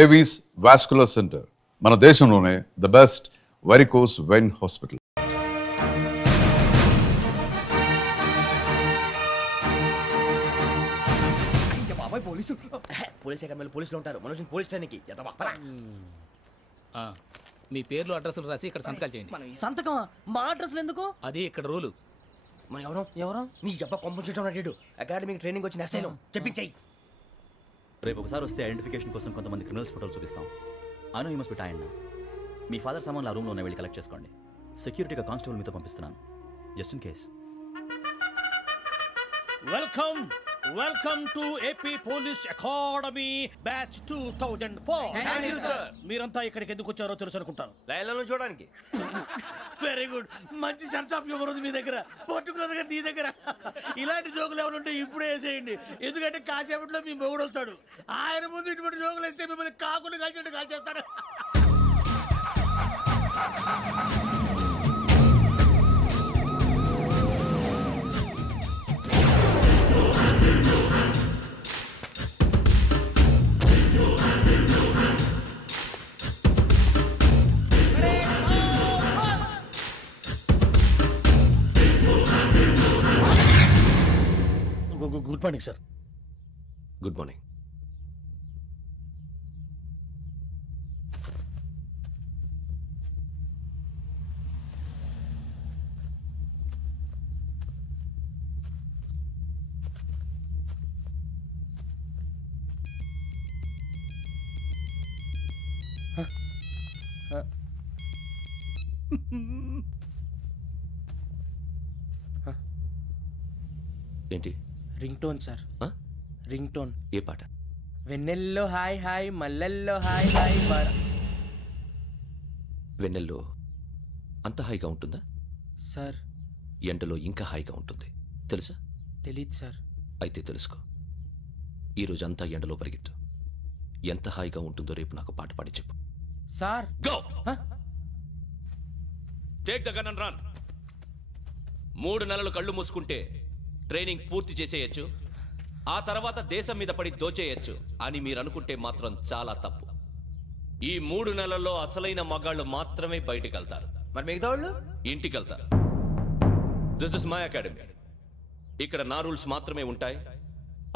Avis vascular centre, మన దేశంలోనే the best varicose vein hospital. పోలీసులు ఉంటారు, మనుషులు పోలీస్ స్టేషన్కి. మీ పేర్లు అడ్రస్లు రాసి ఇక్కడ సంతకాలు చేయండి. సంతకమా? మా అడ్రస్లు ఎందుకు? అది ఇక్కడ రూలు. మన ఎవరు నీ అబ్బా పంపించడం అడిగాడు. అకాడమిక్ ట్రైనింగ్ వచ్చిన అసైలం చెప్పించాయి. రేపు ఒకసారి వస్తే ఐడెంటిఫికేషన్ కోసం కొంతమంది క్రిమినల్స్ ఫోటోలు చూపిస్తాం. I know you must be tired. Me father సామాన్లు ఆ రూమ్లో వెళ్ళి కలెక్ట్ చేసుకోండి. సెక్యూరిటీగా కానిస్టేబుల్ మీతో పంపిస్తున్నాను, just in case. Welcome to AP police academy batch 2004. మీరంతా ఇక్కడికి ఎందుకు వచ్చారో తెలుసు అనుకుంటాను. లైన్లను చూడడానికి. వెరీ గుడ్, మంచి సెన్స్ ఆఫ్ హ్యూమర్ ఉంది మీ దగ్గర, పర్టికులర్ గా నీ దగ్గర. ఇలాంటి జోకులు ఎవరు ఉంటే ఇప్పుడే వేసేయండి, ఎందుకంటే కాసేపట్లో మీ మొగుడు వస్తాడు. ఆయన ముందు ఇటువంటి జోకులు వేస్తే మిమ్మల్ని కాకులు కాల్చేట్టు కాల్చేస్తాడు. Good morning sir. Good morning. ఏంటి? Ring tone sir. Ring tone. ఏ పాట? వెన్నెల్లో హాయ్ హాయ్, మల్లెల్లో హాయ్ హాయ్. వెన్నెల్లో అంత హాయిగా ఉంటుందా సార్? ఎండలో ఇంకా హాయిగా ఉంటుంది తెలుసా? తెలీదు సార్. అయితే తెలుసుకో. ఈరోజు అంతా ఎండలో పరిగెత్తు. ఎంత హాయిగా ఉంటుందో రేపు నాకు పాట పాడి చెప్పు. Sir go. Take the gun and run. 3 నెలలు కళ్ళు మూసుకుంటే ట్రైనింగ్ పూర్తి చేసేయచ్చు, ఆ తర్వాత దేశం మీద పడి దోచేయచ్చు అని మీరు అనుకుంటే మాత్రం చాలా తప్పు. ఈ 3 నెలల్లో అసలైన మగాళ్ళు మాత్రమే బయటికి వెళ్తారు. మరి మిగతా వాళ్ళు ఇంటికి వెళ్తారు. This is my academy. ఇక్కడ నా రూల్స్ మాత్రమే ఉంటాయి.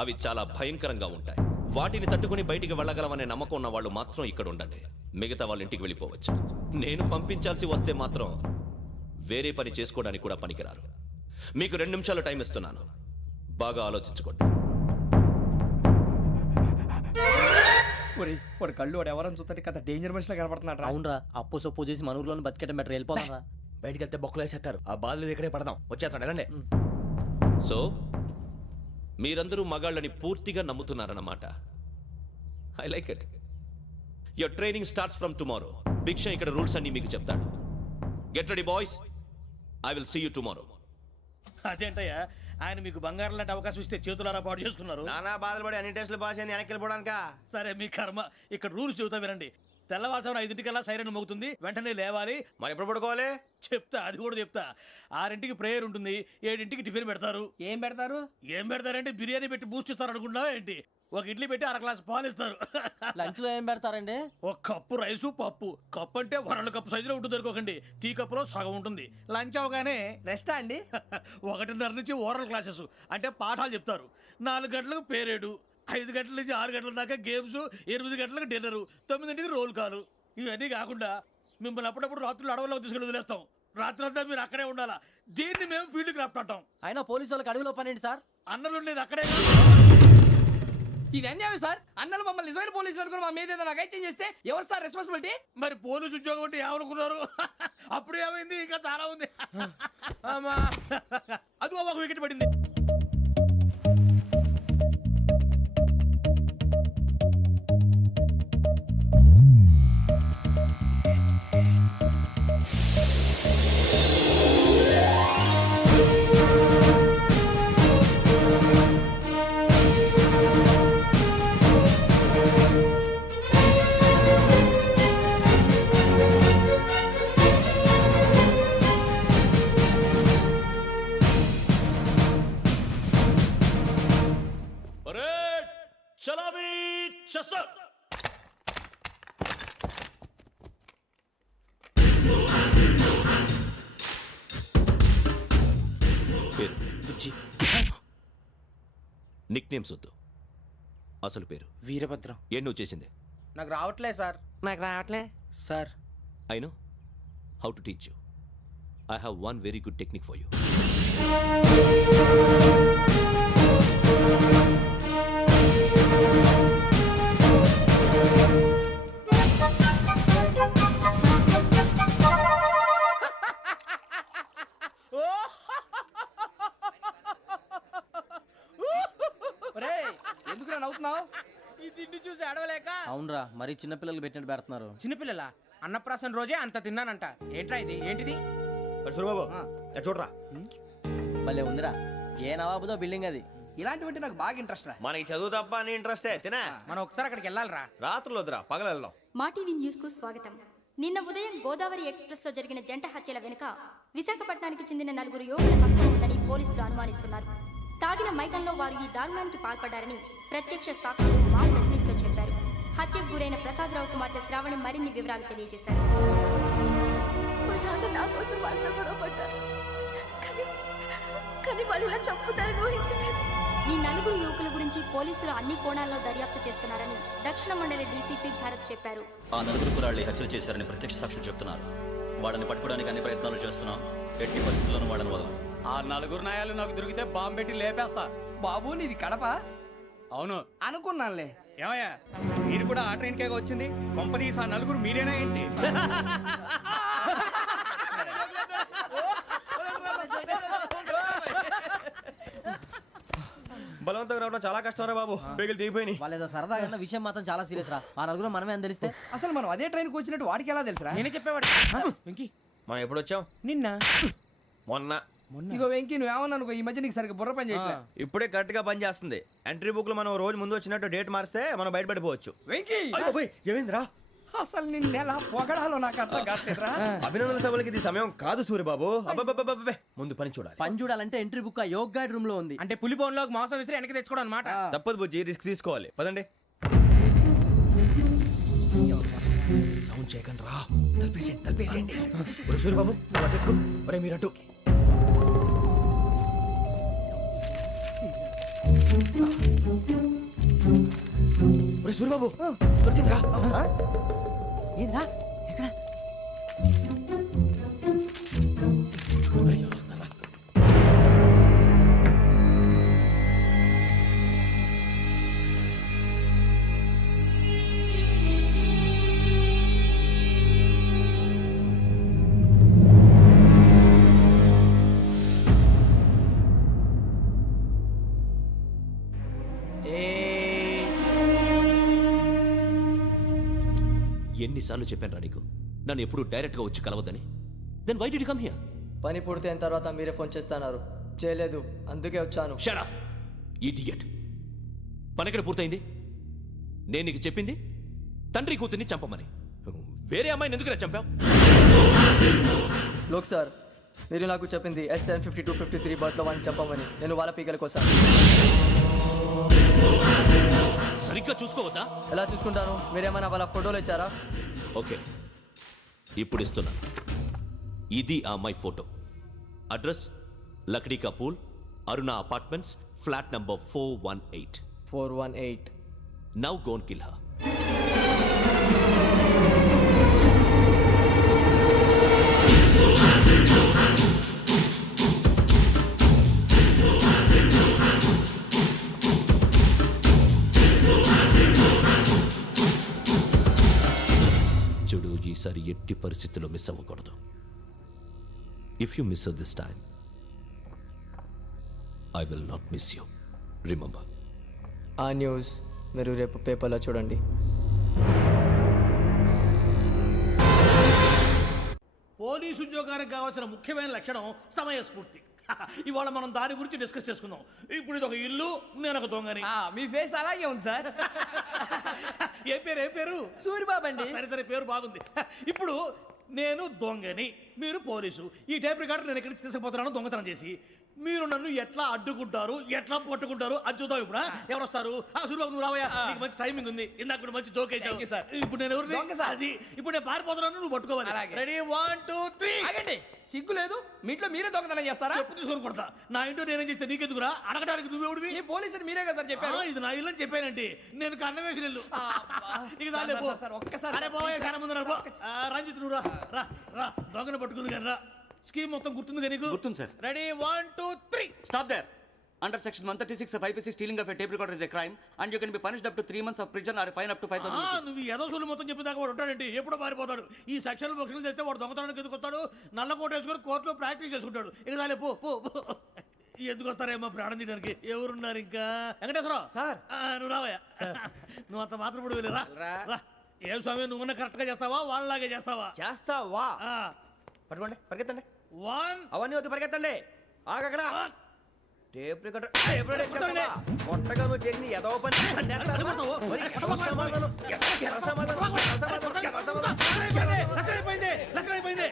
అవి చాలా భయంకరంగా ఉంటాయి. వాటిని తట్టుకుని బయటికి వెళ్ళగలమనే నమ్మకం ఉన్న వాళ్ళు మాత్రం ఇక్కడ ఉండండి. మిగతా వాళ్ళు ఇంటికి వెళ్ళిపోవచ్చు. నేను పంపించాల్సి వస్తే మాత్రం వేరే పని చేసుకోవడానికి కూడా పనికిరారు. మీకు 2 నిమిషాలు టైం ఇస్తున్నాను, బాగా ఆలోచించుకోండి. వాడు కళ్ళు వాడు ఎవరైనా చూస్తే కదా డేంజర్ మనిషిలో కనపడుతున్నాడు. అవునరా, అప్పు సొప్పు చేసి మన ఊర్లో బతికేయడం బెటర్. వెళ్ళిపోతారా? బయటికి వెళ్తే బొక్కలు వేసేస్తారు. ఆ బాధలు ఇక్కడే పడదాం. వచ్చేస్తాడు ఎలాండి. సో మీరందరూ మగాళ్ళని పూర్తిగా నమ్ముతున్నారన్నమాట. I like it. Your training starts from tomorrow. భిక్ష ఇక్కడ రూల్స్ అన్ని మీకు చెప్తాడు. Get ready boys, I will see you tomorrow. అదేంటయ్యా, ఆయన మీకు బంగారం లాంటి అవకాశం ఇస్తే చేతులారా పాటు చేసుకున్నారు. నానా బాధలు పడి అన్ని టెస్టులు పాస్ అయింది, వెనక్కి వెళ్ళిపోవడానికా? సరే మీ కర్మ. ఇక్కడ రూల్స్ చెబుతా వినండి. తెల్లవారుజామున 5 సైరన్ మోగుతుంది, వెంటనే లేవాలి. మరి ఎప్పుడు పడుకోవాలి? చెప్తా, అది కూడా చెప్తా. 6 ప్రేయర్ ఉంటుంది, 7 టిఫిన్ పెడతారు. ఏం పెడతారు? ఏం పెడతారంటే బిర్యానీ పెట్టి బూస్ట్ ఇస్తారు అనుకుంటున్నావా ఏంటి? ఒక ఇడ్లీ పెట్టి 1 గ్లాస్ పాలు ఇస్తారు. లంచ్ లో ఏం పెడతారండి? 1 కప్పు రైసు పప్పు. కప్పు అంటే 1/2 కప్పు సైజులో ఉంటుంది అనుకోకండి. టీ కప్పులో సగం ఉంటుంది. లంచ్ అవగానే రెస్టా అండి? 1:30 నుంచి ఓరల్ క్లాసెస్ అంటే పాఠాలు చెప్తారు. 4 గంటలకు పేరేడు, 5 గంటల నుంచి 6 గంటల దాకా గేమ్స్, 8 గంటలకు డిన్నరు, 9ంటికి రోల్ కాలు. ఇవన్నీ కాకుండా మిమ్మల్ని అప్పుడప్పుడు రాత్రులు అడవుల్లో తీసుకెళ్ళి వదిలేస్తాం. రాత్రి అంతా మీరు అక్కడే ఉండాలా. దీన్ని మేము ఫీల్డ్ క్రాఫ్ట్ అంటాం. అయినా పోలీసు వాళ్ళకి అడవిలో పని ఏంటి సార్? అన్నలు ఉండేది అక్కడే. ఇది అన్యాయం సార్. అన్నలు మమ్మల్ని నిజమైన పోలీసులు అనుకుని మా మీద ఏదైనా అగైత్యం చేస్తే ఎవరు సార్ రెస్పాన్సిబిలిటీ? మరి పోలీసు ఉద్యోగం అంటే ఏమనుకున్నారు? అప్పుడు ఏమైంది, ఇంకా చాలా ఉంది. అదిగో ఒక వికెట్ పడింది. బుజ్జి. నిక్ నేమ్స్ వద్దు, అసలు పేరు. వీరభద్రం. ఏం నువ్వు చేసింది? నాకు రావట్లే సార్. నాకు రావట్లే sir. I know how to teach you. I have one very good technique for you. ఎందుకు నవ్వుతున్నావు? ఈ తిండి చూసి అడవలేక. అవునరా, మరి చిన్నపిల్లలు పెట్టినట్టు పెడుతున్నారు. చిన్నపిల్లల అన్నప్రాసన రోజే అంత తిన్నానంట. ఏంట్రా ఇది? ఏంటిది? సురబాబు చూడరా, భలే ఉందిరా. ఏ నవాబుదో బిల్డింగ్ అది. ఇలాంటివంటే నాకు బాగా ఇంట్రెస్ట్ రా. మనకి చదువు తప్ప అని ఇంట్రెస్టే. తినా మనం ఒకసారి అక్కడికి వెళ్ళాలిరా. రాత్రులు వద్దురా, పగలు వెళ్దాం. మా టీవీ న్యూస్ కు స్వాగతం. నిన్న ఉదయం గోదావరి ఎక్స్ప్రెస్ లో జరిగిన జంట హత్యల వెనుక విశాఖపట్నానికి చెందిన 4 యువకుల హస్తం ఉందని పోలీసులు అనుమానిస్తున్నారు. తాగిన మైకంలో వారు ఈ దారుణానికి పాల్పడ్డారని ప్రత్యక్ష సాక్షులు మా ప్రతినిధితో చెప్పారు. హత్యకు గురైన ప్రసాదరావు కుమార్తె శ్రావణి మరిన్ని వివరాలు తెలియజేశారు. మా నాన్న నా కోసం వాళ్ళతో గొడవ పడ్డారు, కానీ వాళ్ళు ఇలా చంపుతారని ఊహించలేదు. ఈ 4 యువకుల గురించి పోలీసులు అన్ని కోణాల్లో దర్యాప్తు చేస్తున్నారని దక్షిణ మండలి డీసీపీ భరత్ చెప్పారు. ఆ 4 కుర్రాళ్ళు హత్యలు చేశారని ప్రత్యక్ష సాక్షులు చెప్తున్నారు. వాళ్ళని పట్టుకోవడానికి అన్ని ప్రయత్నాలు చేస్తున్నాం. ఎట్టి పరిస్థితుల్లోనూ వాళ్ళని వదలం. ఆ 4 నాయాలు నాకు దొరికితే బాంబు పెట్టి లేపేస్తా. బాబు నీది కడప? అవును అనుకున్నానులే. ఏమయ్యా, మీరు కూడా ఆ ట్రైన్ కేగా వచ్చింది? కంపెనీస్ ఆ 4 మీరేనా ఏంటి? బలవంతంగా రావడం చాలా కష్టం రా బాబు. బేగులు దిగిపోయినాయి. వాళ్ళేదో సరదాగా అన్న విషయం మాత్రం చాలా సీరియస్ రా. ఆ 4 మనమే అని తెలిస్తే అసలు మనం అదే ట్రైన్కి వచ్చినట్టు వాడికి ఎలా తెలుసురా? నేనే చెప్పేవాడు. వెంకీ, మనం ఎప్పుడు వచ్చాం? నిన్న, మొన్న. ఇగో వెంకీ, నువ్వేమన్నా అనుకో, ఈ మధ్య నీకు సరిగ్గా బుర్ర పని చేయట్లేదు. ఇప్పుడే కరెక్ట్ గా పని చేస్తుంది. ఎంట్రీ బుక్ లో మనం రోజు ముందు వచ్చినట్టు డేట్ మారిస్తే మనం బయటపడిపోవచ్చు. వెంకీ, ఏమైందిరా? అసలు నిన్న ఎలా పొగడాలో నాకు అర్థం కాట్లేదురా. అభినందన సభలకి ఇది సమయం కాదు సూర్యబాబు. అబ్బబ్బబ్బబ్బబ్బే, ముందు పని చూడాలి. పని చూడాలంటే ఎంట్రీ బుక్ యోగ్ గైడ్ రూమ్ లో ఉంది. అంటే పులి బోన్లో మాంసం విసిరి వెనక్కి తెచ్చుకోవడం అనమాట. తప్పదు బుజ్జి, రిస్క్ తీసుకోవాలి. పదండి. సౌండ్ చేయకండి రా. తలపేసేయండి. సూర్యబాబు మీరు అటు. సూర్యబాబు దొరికిందిరా. ఏంద్రా ఎక్కడ? ఎన్నిసార్లు చెప్పాను రా నీకు, నన్ను ఎప్పుడు డైరెక్ట్గా వచ్చి కలవద్దని? Then why did you come here? పని పూర్తయిన తర్వాత మీరే ఫోన్ చేస్తున్నారు. చేయలేదు, అందుకే వచ్చాను. Shut up idiot. పని ఎక్కడ పూర్తయింది? నేను నీకు చెప్పింది తండ్రి కూతుర్ని చంపమని. వేరే అమ్మాయిని ఎందుకు చంపావు? లోక్ సార్, మీరు నాకు చెప్పింది SN 5253 బర్త్లో వాడిని చంపమని. నేను వాళ్ళ పీకల కోసం. సరిగ్గా చూసుకోవద్దా? ఎలా చూసుకుంటాను? మీరేమైనా వాళ్ళ ఫోటోలు ఇచ్చారా? ఓకే, ఇప్పుడు ఇస్తున్నా. ఇది ఆ అమ్మాయి photo. Address Lakdi కపూల్, Aruna apartments, flat number 418. 418. Now go and kill her. చూడు, ఈసారి ఎట్టి పరిస్థితుల్లో మిస్ అవ్వకూడదు. If you miss this time, I will not miss you. Remember. ఆ న్యూస్ మీరు రేపు పేపర్లో చూడండి. పోలీసు ఉద్యోగానికి కావాల్సిన ముఖ్యమైన లక్షణం సమయస్ఫూర్తి. ఇవాళ మనం దాని గురించి డిస్కస్ చేసుకుందాం. ఇప్పుడు ఇది ఒక ఇల్లు, నేను ఒక దొంగని. మీ ఫేస్ అలాగే ఉంది సార్. ఏ పేరు? సూరిబాబు అండి. సరే పేరు బాగుంది. ఇప్పుడు నేను దొంగని, మీరు పోలీసు. ఈ టైప్ రికార్డు నేను ఎక్కడికి తీసుకుపోతున్నాను దొంగతనం చేసి. మీరు నన్ను ఎట్లా అడ్డుకుంటారు, ఎట్లా పట్టుకుంటారు అది చూద్దాం. ఇప్పుడు ఎవరు వస్తారు? సూర్యబాబు నువ్వు రావయ్యా, నీకు మంచి టైమింగ్ ఉంది. ఇందాక కూడా మంచి జోక్ వేసావు. ఇప్పుడు నేను ఎవరు? అది ఇప్పుడు నేను పారిపోతున్నాను, నువ్వు పట్టుకోవాలి. రెడీ 1 2 3. ఆగండి, సిగ్గు లేదు? మీ ఇంట్లో మీరే దొంగతనం చేస్తారా? చెప్పు తీసుకొని కొడతా. నా ఇంట్లో నేనేం చేస్తే నీకెందుకురా? అడగడానికి నువ్వెవడివి? ఈ పోలీసులు మీరే కదా సార్ చెప్పారు. ఇది నా ఇల్లు అని చెప్పానండి. నేను కన్న వేసిన ఇల్లు. ఇక చాలే పో. సార్, ఒక్కసారి అరే పోయే కన్న ముందు రా పో. రంజిత్ నువ్వు రా రా రా. దొంగను పట్టుకుంది కానీ రా. స్కీమ్ మొత్తం గుర్తుంది కానీ నీకు? గుర్తుంది sir. Ready 1 2 3. Stop there. Under section 136 of IPC, stealing of a tape recorder is a crime, and you can be punished up to 3 months of prison or a fine up to 5,000 rupees. నువ్వు ఏదో సొల్లు మొత్తం చెప్పిన దాకా వాడు ఉంటాడండి. ఎప్పుడో పారిపోతాడు. ఈ సెక్షన్ బొక్షన్లు చేస్తే వాడు దొంగతనానికి ఎందుకు వస్తాడు? నల్ల కోట వేసుకొని కోర్టులో ప్రాక్టీస్ చేసుకుంటాడు. ఇక చాలే పో పో పో. ఎందుకు వస్తారేమో ప్రాణం తీయడానికి. ఎవరున్నారు ఇంకా? వెంకటేశ్వరరావు సార్. నువ్వు రావయ్యా. నువ్వు అంత మాత్రం ఇప్పుడు వెళ్ళి రా రా. ఏం స్వామి నువ్వున్న కరెక్ట్ గా చేస్తావా వాళ్ళలాగే చేస్తావా? చేస్తావా? పట్టుకోండి, పరిగెత్తండి. 1 అవన్నీ వద్దు, పరిగెత్తండి. ఆగక్కడ టేప్ రికార్డర్ కొట్టండి. కొట్టగా నువ్వు చేసింది ఏదో పని. అయిపోయింది.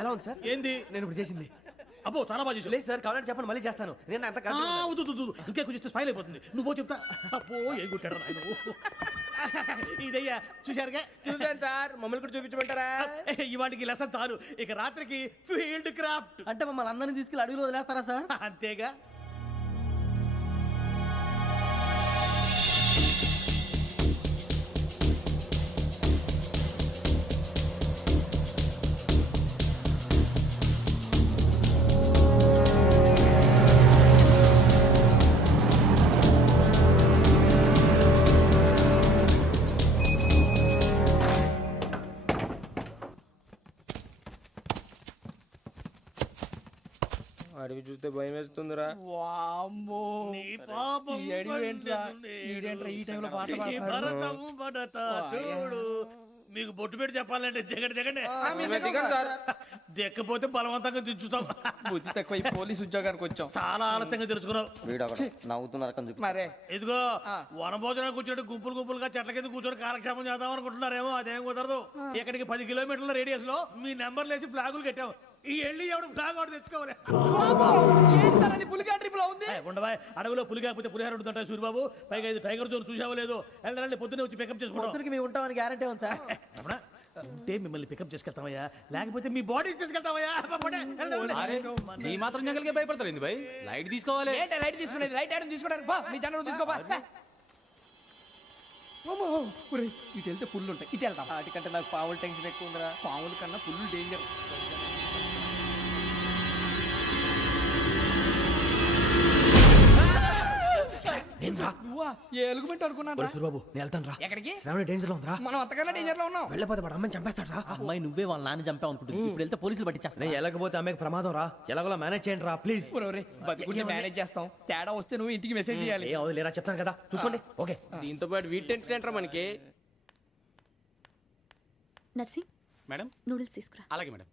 ఎలా ఉంది సార్? ఏంది? నేను ఇప్పుడు చేసింది అబ్బో చాలా బాగా చేసావు. లేదు సార్, కావాలంటే చెప్పండి, మళ్ళీ చేస్తాను. నేను అంత ఇంకే కొంచెం స్మైల్ అయిపోతుంది. నువ్వు చెప్తా. అబ్బో ఏ కొట్టాడు నువ్వు. ఇదయ్యా చూశారుగా? చూసాను సార్, మమ్మల్ని కూడా చూపించమంటారా? ఇవాటికి లెసన్ చాలు. ఇక రాత్రికి ఫీల్డ్ క్రాఫ్ట్. అంటే మమ్మల్ని అందరినీ తీసుకెళ్ళి అడుగులు వదిలేస్తారా సార్? అంతేగా. అడిగి చూస్తే భయం వేస్తుందిరా. వామ్మో, నీ పాపం ఈ అడవి ఏంట్రా? ఈడేంట్రా ఈ టైంలో పాట పాడతాడు? భరతము భరత చూడు. మీకు బొట్టు పెట్టి చెప్పాలంటే దిగండి దిగండి. దిక్కపోతే బలవంతంగా దించుతాం. బుద్ధి తక్కువ, ఈ పోలీస్ ఉద్యోగానికి వచ్చాం. చాలా ఆలస్యంగా తెలుసుకున్నావు. నవ్వుతున్నారు. మరే ఇదిగో వనభోజనానికి కూర్చొని గుంపులు గుంపులుగా చెట్ల కింద కూర్చొని కాలక్షేపం చేద్దాం అనుకుంటున్నారేమో. అదేం కుదరదు. ఇక్కడికి 10 కిలోమీటర్ల రేడియస్ లో మీ నెంబర్లు వేసి ఫ్లాగులు కట్టాము. ఈ వెళ్ళి ఎవడు ఫ్లాగ్ ఒకటి తెచ్చుకోవాలి. ఏంటి సార్ అది పులిగా ట్రిప్ లో ఉంది? ఉండవా, అడవిలో పులి కాకపోతే పులిహార ఉంటుంటాయి సూర్యబాబు. పైగా ఇది టైగర్ జోన్ చూసావో లేదో. వెళ్ళాలి పొద్దున్నే వచ్చి పికప్ చేసుకుంటాం. మేము ఉంటామని గ్యారంటీ ఉంది సార్. అంటే మిమ్మల్ని పికప్ చేసుకెళ్తామయ్యా, లేకపోతే మీ బాడీ తీసుకెళ్తామయ్యా. ఈ మాత్రం జంగల్కే భయపడతారు భయ్. లైట్ తీసుకోవాలి. ఏంటి లైట్ తీసుకునేది? లైట్ ఆడని తీసుకుంటారు. బా మీ జనం తీసుకోబా. ఇటు వెళ్తే పుల్లు ఉంటాయి, ఇటు వెళ్తాం. వాటికంటే నాకు పావులు టెన్షన్ ఎక్కువ ఉందిరా. పాముల కన్నా పుల్లు డేంజర్. నువ్వా? ఏ ఎలుగుబెట్టి అనుకున్నాను. సూర్యబాబు నేను వెళ్తాను రా. ఎక్కడికి? శ్రావణి డేంజర్ లో ఉందిరా. మనం అంతకన్నా డేంజర్ లో ఉన్నాం. వెళ్ళపోతే వాడు అమ్మాయిని చంపేస్తాడు రా. అమ్మాయి నువ్వే వాళ్ళ నాన్న చంపావు అనుకుంటుంది. ఇప్పుడు వెళ్తే పోలీసులు పట్టించేస్తా. వెళ్ళకపోతే అమ్మాయికి ప్రమాదం రా. ఎలాగోలా మేనేజ్ చేయండి రా ప్లీజ్. బతికుంటే మేనేజ్ చేస్తాం. తేడా వస్తే నువ్వు ఇంటికి మెసేజ్ చేయాలి. ఏ అవుదు లేరా, చెప్తాను కదా చూసుకోండి. ఓకే. దీంతో పాటు వీటి టెన్షన్ ఏంట్రా మనకి. నర్సి మేడం నూడిల్స్ తీసుకురా. అలాగే మేడం.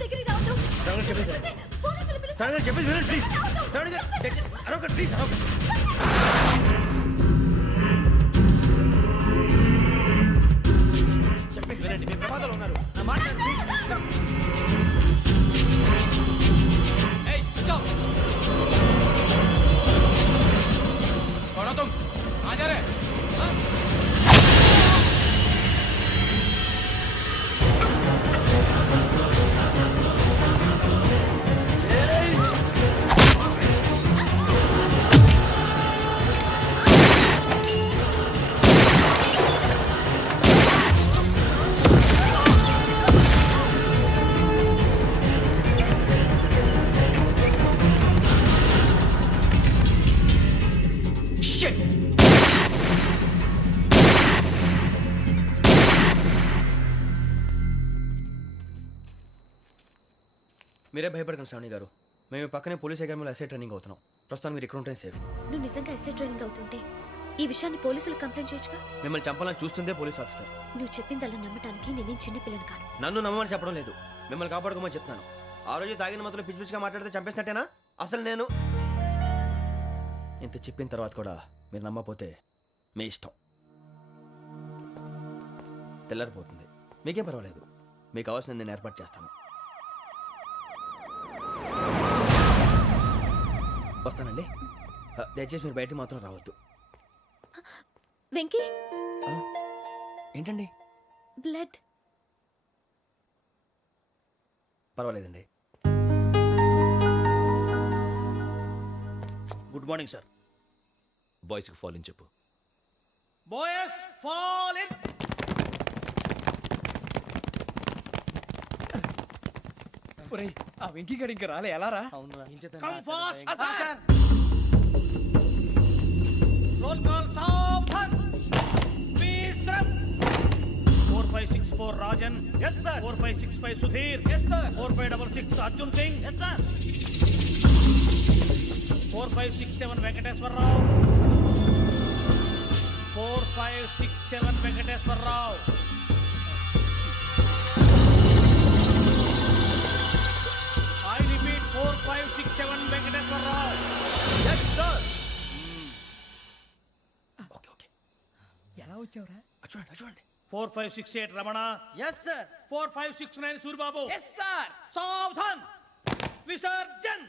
దగ్గరికి రావద్దు. పోలీసులు పిలుస్తారు. చెప్పేసి వినండి ప్లీజ్. శ్రావణి గారు అరొకటి ప్లీజ్. చెప్పేసి వినండి, మీ ప్రమాదాలు ఉన్నారు. నా మాట మీరే భయపడకండి శ్రావణి గారు. మేము పక్కనే పోలీస్ అకాడమీలో ఎస్ఐ ట్రైనింగ్ అవుతున్నాం. ప్రస్తుతం మీరు ఇక్కడ ఉంటే సేఫ్. నువ్వు నిజంగా ఎస్ఐ ట్రైనింగ్ అవుతుంటే ఈ విషయాన్ని పోలీసులకు కంప్లైంట్ చేయొచ్చుగా. మిమ్మల్ని చంపాలని చూస్తుందే పోలీస్ ఆఫీసర్. నువ్వు చెప్పిందల్లా నమ్మటానికి నేనేం చిన్నపిల్లని కాను. నన్ను నమ్మమని చెప్పడం లేదు, మిమ్మల్ని కాపాడుకోమని చెప్తాను. ఆ రోజు తాగిన మాత్రం పిచ్చి పిచ్చిగా మాట్లాడితే చంపేసినట్టేనా? అసలు నేను ఇంత చెప్పిన తర్వాత కూడా మీరు నమ్మకపోతే మీ ఇష్టం. తెల్లారిపోతుంది, మీకేం పర్వాలేదు. మీకు కావాల్సిన నేను ఏర్పాటు చేస్తాను. వస్తానండి. దయచేసి మీరు బయటికి మాత్రం రావద్దు. వెంకీ, ఏంటండి? బ్లడ్. పర్వాలేదండి. Good morning sir. బాయ్స్కి ఫాల్ ఇన్ చెప్పు. Boys fall in. ఒరేయ్, ఆ వెంకీ గడి ఇంకా రాలే, ఎలా రా? Come fast sir. Roll call సావధాన్. Speed up. 4564 Rajan. yes sir. 4565 Sudheer. yes sir. 4566 Arjun Singh. yes sir. 4567 Venkateswara Rao. 4567 Venkateswara Rao. I repeat 4567 Venkateswara Rao. yes sir. Okay. ఎలా వచ్చావురా? చూడండి. 4568 Ramana. Yes sir. 4569 Suribabu. Yes sir. సావధాన్. విసర్జన్.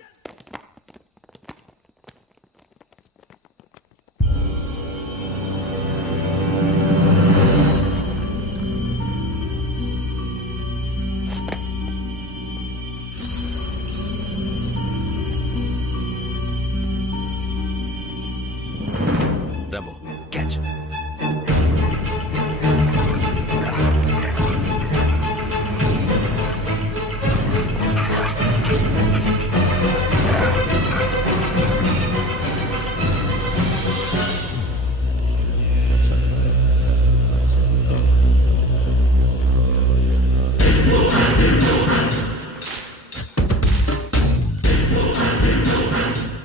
Rambo catch.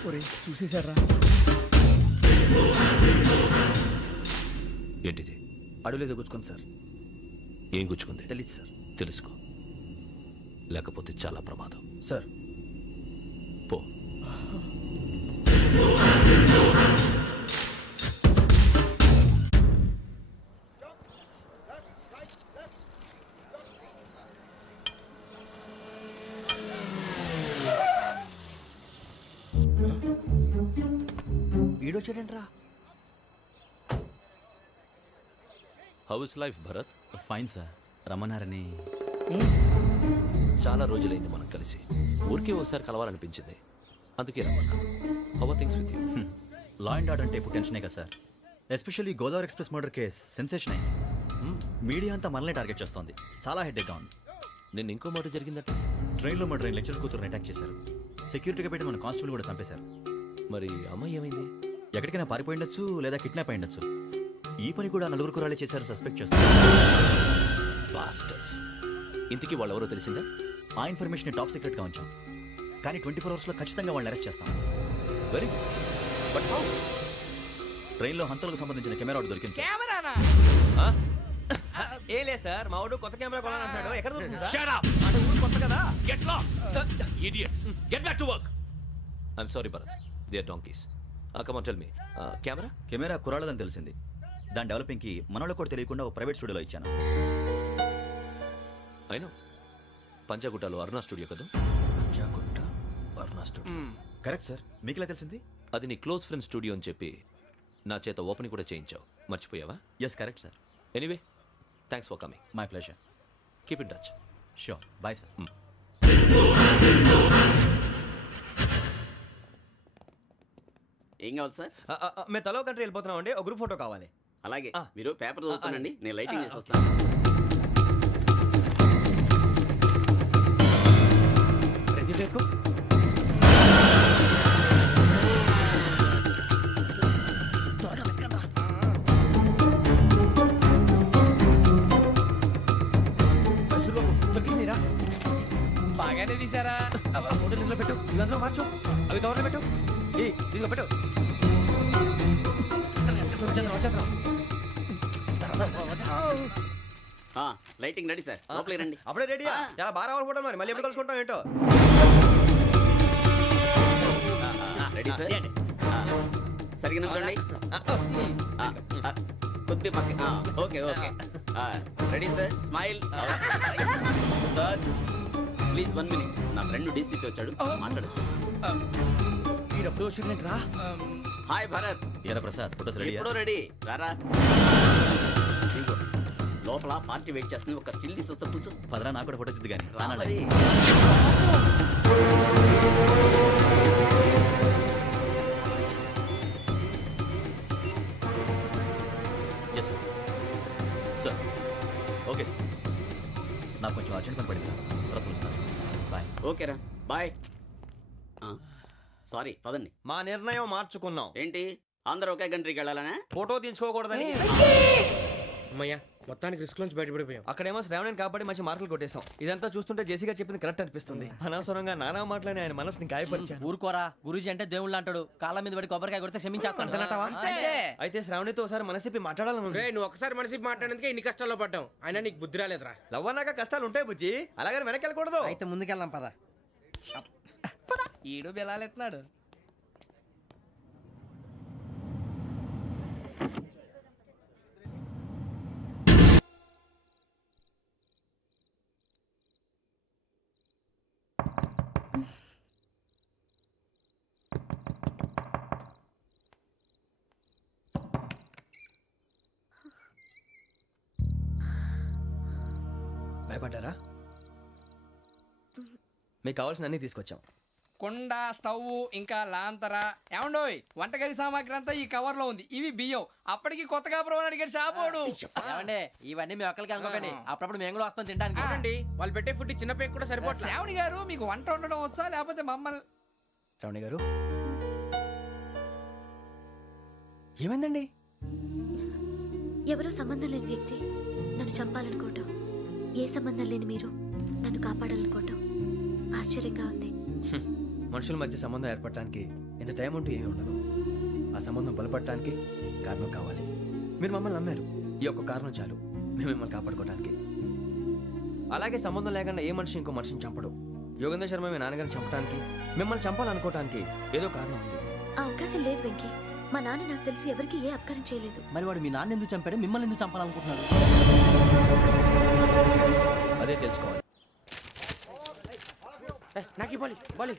ఒరేయ్, చూసేశారా? ఏంటిది? అడుగులేదు గుచ్చుకోండి సార్. ఏం గుచ్చుకుంది? తెలీదు సార్. తెలుసుకో, లేకపోతే చాలా ప్రమాదం. సార్ పో. వీడొచ్చాడంట్రా. How is life Bharat? Fine sir. రమ్మన్నారని. చాలా రోజులైంది మనం కలిసి. ఊరికే ఒకసారి కలవాలనిపించింది, అందుకే రమ్మన్నా. How are things with you? Law and order అంటే ఇప్పుడు టెన్షనే కదా sir. Especially Godavari express murder case sensation అయింది. మీడియా అంతా మనల్ని టార్గెట్ చేస్తోంది. చాలా హెడ్ఏక్గా ఉంది. నిన్న ఇంకో మాట జరిగిందట. ట్రైన్లో మా ట్రైన్ లెక్చర్ కూతురుని అటాక్ చేశారు. సెక్యూరిటీగా పెట్టి మన కానిస్టేబుల్ కూడా చంపేశారు. మరి అమ్మాయి ఏమైంది? ఎక్కడికైనా పారిపోయిండొచ్చు, లేదా కిడ్నాప్ అయ్యుండొచ్చు. ఈ పని కూడా నలుగురు కురాలే చేశారు సస్పెక్ట్ చేస్తారు. బాస్టర్స్. ఇంతకీ వాళ్ళు ఎవరో తెలిసిందా? ఆ ఇన్ఫర్మేషన్ టాప్ సీక్రెట్గా ఉంచాం, కానీ 24 అవర్స్లో ఖచ్చితంగా వాళ్ళని అరెస్ట్ చేస్తాం. Very but how? ట్రైన్లో హంతలకు సంబంధించిన కెమెరా ఒకటి దొరికింది సార్. కెమెరానా? ఏ లే సార్, మా వాడు కొత్త కెమెరా కొనాలంటున్నాడు. ఎక్కడ దొరుకుతుంది సార్? Shut up! అంటే ఊరు కొత్త కదా. Get lost! Idiots! Get back to work! I'm sorry, Bharat. They are donkeys. Come on, tell me. Camera? Camera కురాలదని తెలిసింది. దాని డెవలపింగ్కి మనోళ్ళకు కూడా తెలియకుండా ఒక ప్రైవేట్ స్టూడియోలో ఇచ్చాను. I know. పంజాగుట్టలో అరుణా స్టూడియో కదా? Panjagutta Aruna studio. Correct sir. మీకు ఎలా తెలిసింది? అది నీ క్లోజ్ ఫ్రెండ్ స్టూడియో అని చెప్పి నా చేత ఓపెనింగ్ కూడా చేయించావు. మర్చిపోయావా? Yes correct sir. Anyway, thanks for coming. My pleasure. Keep in touch. Sure. Bye sir. ఏం కావాలి సార్? మేము తలో కంట్రీ వెళ్ళిపోతున్నాం అండి. ఒక గ్రూప్ ఫోటో కావాలి. అలాగే, ఆ. మీరు పేపర్ చదువుతానండి, నేను లైటింగ్ చేసి ఓకే. వస్తాను. రెడీ లేదు. బాగానే తీసారా? ఫోటోలు ఇందులో పెట్టు, ఇవి అందులో మార్చు, అవి కవర్లో పెట్టు, ఇదిగో పెట్టు. లైటింగ్ రెడీ సార్ లోపలికి రండి అప్పుడే రెడీయా? చాలా బాగా రావాలి ఫోటో, మరి మళ్ళీ ఎప్పుడు కలుసుకుంటాం ఏంటో. రెడీ సార్ సరిగ్గా నుంచోండి కొద్ది పక్క okay okay ready sir smile please 1 minute నా ఫ్రెండ్ డీసీకి వచ్చాడు మాట్లాడచ్చు ఎప్పుడు వచ్చిందంటే రా. హాయ్ భరత్ ఏరా ప్రసాద్ ఫోటోస్ రెడీ ఎప్పుడో రెడీ రారా ఇదిగో, లోపల పార్టీ వెయిట్ చేస్తుంది ఒక స్టిల్ తీసి వస్తా కూర్చో పదరా నాకు కూడా ఫోటో తిద్దు కానీ రా మరి. ఎస్ సార్ ఓకే సార్ నాకు కొంచెం అర్జెంట్ పని పడింది తర్వాత పిలుస్తాను బాయ్ ఓకేరా బాయ్ సారీ పదండి మా నిర్ణయం మార్చుకున్నాం. ఏంటి అందరూ ఒకే కంట్రీకి వెళ్ళాలనే ఫోటో తీసుకోకూడదని. అమ్మయ్యా మొత్తానికి రిస్క్ నుంచి బయటపడిపోయాం. అక్కడేమో శ్రావణిని కాబట్టి మంచి మార్కులు కొట్టేశాం. ఇదంతా చూస్తుంటే జేసీగా చెప్పింది కరెక్ట్ అనిపిస్తుంది. అనవసరంగా నానా మాటలని ఆయన మనసుని గాయపరిచాను. ఊరుకోరా, గురూజీ అంటే దేవుళ్ళు అంటాడు. కాళ్ళ మీద పడి కొబ్బరికాయ కొడితే క్షమించేస్తాను. అయితే శ్రావణితో ఒకసారి మనసిప్పి మాట్లాడాలను. నువ్వు ఒకసారి మనిషి మాట్లాడేందుకే ఇన్ని కష్టాల్లో పడ్డాం, అయినా నీకు బుద్ధి రాలేదురా. లవ్ అన్నాక కష్టాలు ఉంటాయి బుజ్జి, అలాగని వెనక్కి వెళ్ళకూడదు. అయితే ముందుకెళ్దాం పద. ఈడు బెలాలెత్తున్నాడు. భయపడ్డారా? మీకు కావాల్సిన అన్ని తీసుకొచ్చాం. కుండ, స్టవ్, ఇంకా లాంతర. ఏమండోయ్, వంటగది సామాగ్రి అంతా ఈ కవర్ లో ఉంది. ఇవి బియ్యం. అప్పటికి కొత్తగా బ్రో అడిగాడు షాపోడు. ఇవన్నీ మీ ఒక్కరికి అనుకోకండి, అప్పుడప్పుడు మేము కూడా వస్తాం తినడానికి. అవునండి, వాళ్ళు పెట్టే ఫుడ్ చిన్న పేరు కూడా సరిపోతుంది. శ్రావణి గారు మీకు వంట వండడం వచ్చా, లేకపోతే మమ్మల్ని? శ్రావణి గారు ఏమైందండి? ఎవరో సంబంధం లేని వ్యక్తి నన్ను చంపాలనుకోవటం, ఏ సంబంధం లేని మీరు నన్ను కాపాడాలనుకోవటం ఆశ్చర్యంగా ఉంది. మనుషుల మధ్య సంబంధం ఏర్పడటానికి ఇంత టైం ఉంటూ ఏమీ ఉండదు. ఆ సంబంధం బలపడటానికి కారణం కావాలి. మీరు మమ్మల్ని నమ్మారు, ఈ ఒక్క కారణం చాలు మేము మిమ్మల్ని కాపాడుకోవడానికి. అలాగే సంబంధం లేకుండా ఏ మనిషి ఇంకో మనిషిని చంపడు. యోగేంద్ర శర్మ మీ నాన్నగారిని చంపడానికి, మిమ్మల్ని చంపాలనుకోవటానికి ఏదో కారణం ఉంది. ఆ అవకాశం లేదు వెంకీ. మా నాన్న నాకు తెలిసి ఎవరికి ఏ అపకారం చేయలేదు. మరి వాడు మీ నాన్న ఎందుకు చంపాడు, మిమ్మల్ని ఎందుకు చంపాలనుకుంటున్నాడు? అదే తెలుసుకోవాలి. నాకు ఇవ్వాలి బాలి.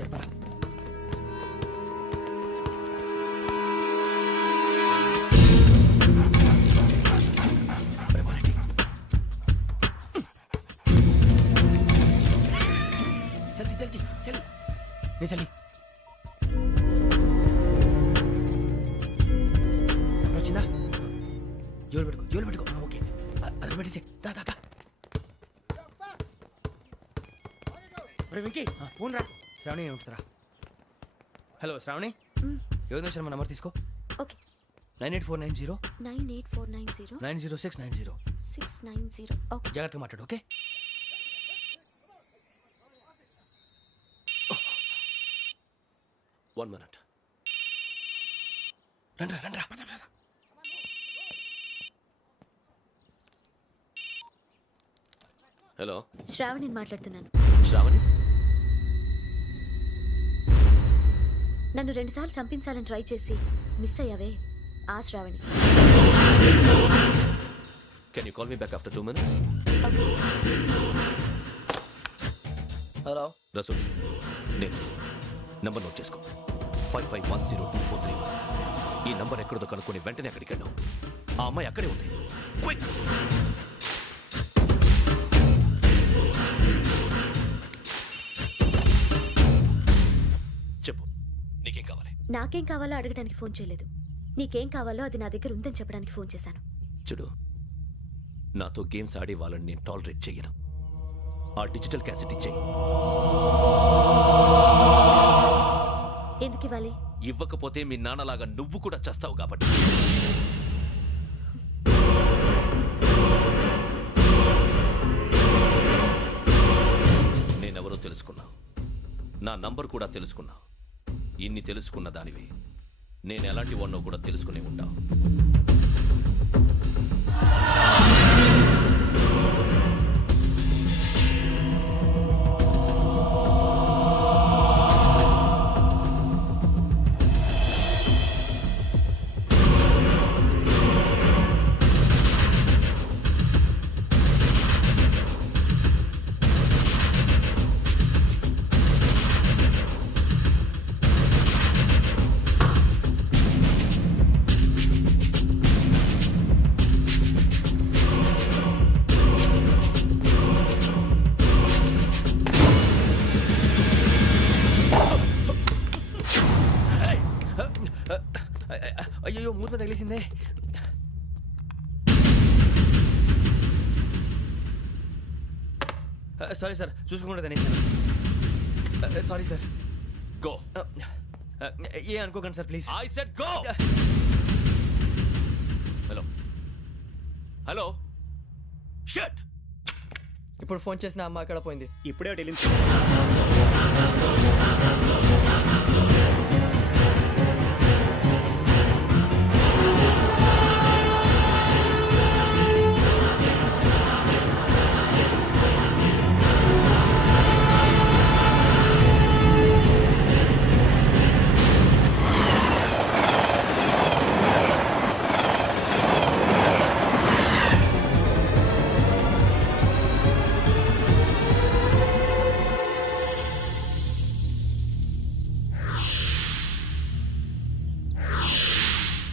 చెప్పరా? చలి వచ్చిందా? జోలు పెట్టుకో. ఓకే, అది పెట్టేసి దా. వెంకీ ఫోన్ రా. శ్రావణి ఏమిటిరా? హలో శ్రావణి, యోగేంద్ర శర్మ నంబర్ తీసుకో. ఓకే. 98490 98490 90690. 690. ఓకే. జాగ్రత్తగా మాట్లాడు. ఓకే. One minute. రండ్రా. హలో శ్రావణిని మాట్లాడుతున్నాను. శ్రావణి, నన్ను 2 సార్లు చంపించాలని ట్రై చేసి మిస్ అయ్యావే, ఆ Shravani. can you call me back after 2 minutes? Hello Rasool, నేను నంబర్ నోట్ చేసుకో. 55102435. ఈ నంబర్ ఎక్కడదో కనుక్కొని వెంటనే అక్కడికి వెళ్ళాం. ఆ అమ్మాయి అక్కడే ఉంది. క్విక్! చెప్పు, నీకేం కావాలి? నాకేం కావాలో అడగడానికి ఫోన్ చేయలేదు. నీకేం కావాలో అది నా దగ్గర ఉందని చెప్పడానికి ఫోన్ చేశాను. చూడు, నాతో గేమ్స్ ఆడే వాళ్ళని నేను టాలరేట్ చెయ్యను. ఆ డిజిటల్ క్యాసెట్ ఇచ్చేయి. ఎందుకు ఇవ్వాలి? ఇవ్వకపోతే మీ నాన్నలాగా నువ్వు కూడా చస్తావు కాబట్టి. నేనెవరో తెలుసుకున్నా, నా నంబర్ కూడా తెలుసుకున్నా. ఇన్ని తెలుసుకున్న దానివి నేను ఎలాంటి వాడినో కూడా తెలుసుకునే ఉంటావు. అయ్యో మూత తగిలేసిందే. సారీ సార్, చూసుకోకుండా తినేసాను. Sorry sir. గో. ఏ అనుకోకండి sir please. I said go. Hello hello shut. ఇప్పుడు ఫోన్ చేసిన అమ్మ అక్కడ పోయింది. ఇప్పుడే వెళ్ళింది.